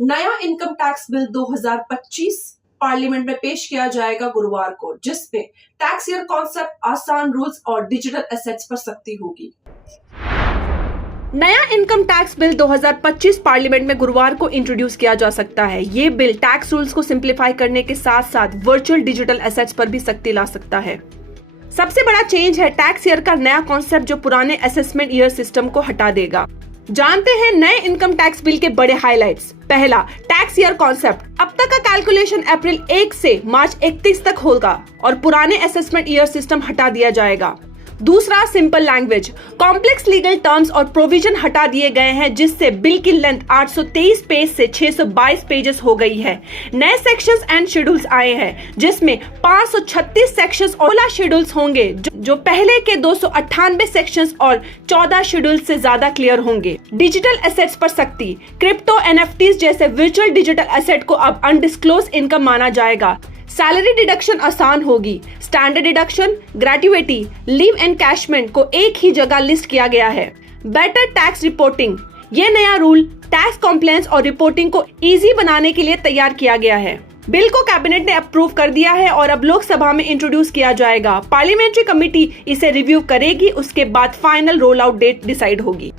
नया income tax bill 2025 parliament में पेश किया जाएगा गुरुवार को, जिसमें टैक्स ईयर कॉन्सेप्ट, आसान रूल्स और डिजिटल एसेट्स पर सख्ती होगी। नया इनकम टैक्स बिल 2025 पार्लियामेंट में गुरुवार को इंट्रोड्यूस किया जा सकता है। ये बिल टैक्स रूल्स को सिंप्लीफाई करने के साथ साथ वर्चुअल डिजिटल एसेट्स पर भी सख्ती ला सकता है। सबसे बड़ा चेंज है टैक्स ईयर का नया कॉन्सेप्ट, जो पुराने असेसमेंट ईयर सिस्टम को हटा देगा। जानते हैं नए इनकम टैक्स बिल के बड़े हाइलाइट्स। पहला, टैक्स ईयर कॉन्सेप्ट। अब तक का कैलकुलेशन अप्रैल 1 से मार्च 31 तक होगा और पुराने असेसमेंट ईयर सिस्टम हटा दिया जाएगा। दूसरा, simple language. Complex legal terms और प्रोविजन हटा दिए गए हैं, जिससे बिल की लेंथ 823 पेज से 622 पेजेस हो गई है। नए सेक्शंस एंड शेड्यूल्स आए हैं, जिसमें 536 सेक्शंस और 16 शेड्यूल्स होंगे, जो पहले के 298 सेक्शंस और 14 शेड्यूल्स से ज्यादा क्लियर होंगे। डिजिटल एसेट्स पर सख्ती। क्रिप्टो, एनएफटीज जैसे वर्चुअल डिजिटल एसेट को अब अनडिस्क्लोज इनकम माना जाएगा। सैलरी डिडक्शन आसान होगी। स्टैंडर्ड डिडक्शन, ग्रेट्युइटी, लीव एनकैशमेंट को एक ही जगह लिस्ट किया गया है। Better tax reporting. ये नया रूल टैक्स कॉम्प्लायंस और रिपोर्टिंग को इजी बनाने के लिए तैयार किया गया है। बिल को कैबिनेट ने अप्रूव कर दिया है और अब लोकसभा में इंट्रोड्यूस किया जाएगा। पार्लियामेंट्री कमेटी इसे रिव्यू करेगी, उसके बाद final roll out date decide होगी।